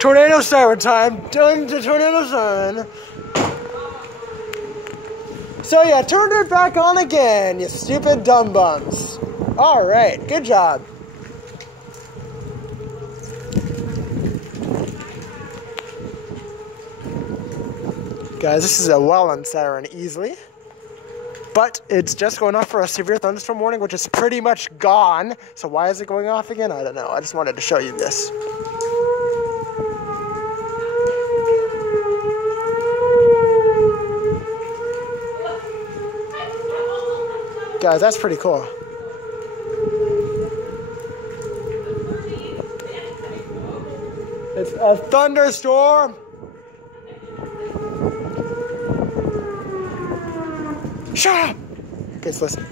Tornado siren time. Done to tornado siren. So yeah, turned it back on again, you stupid dumb bums. Alright, good job. Guys, this is a well-run siren easily. But it's just going off for a severe thunderstorm warning, which is pretty much gone. So why is it going off again? I don't know. I just wanted to show you this. Guys, that's pretty cool. It's a thunderstorm. Shut up! Okay, let's listen.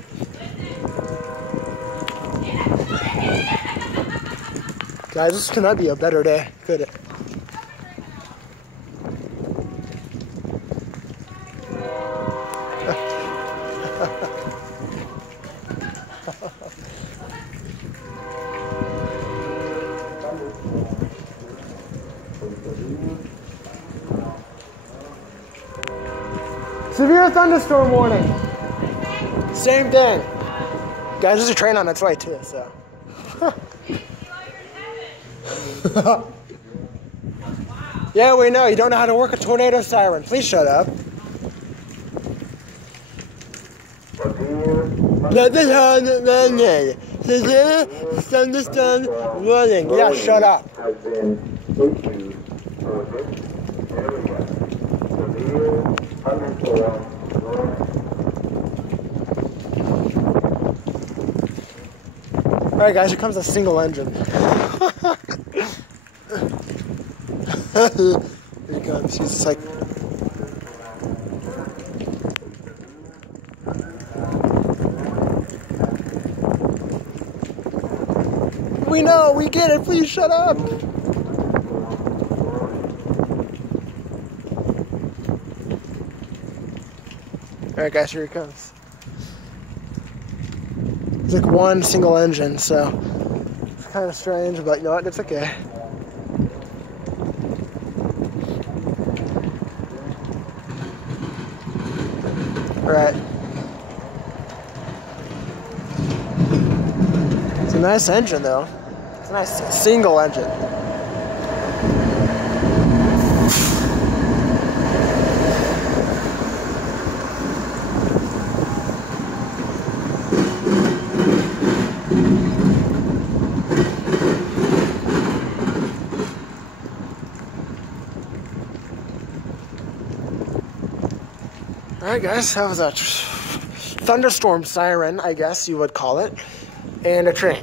Guys, this cannot be a better day, could it? Severe thunderstorm warning. Same thing. Guys, there's a train on its way too, so. Yeah, we know. You don't know how to work a tornado siren. Please shut up. Thunderstorm warning. Yeah, shut up. Alright guys, here comes a single engine. Here he comes. He's just like... We know, we get it, please shut up! Alright guys, here he comes. It's like one single engine, so it's kind of strange, but you know what, it's okay. Alright. It's a nice engine though. It's a nice single engine. Alright guys, that was a thunderstorm siren, I guess you would call it, and a train.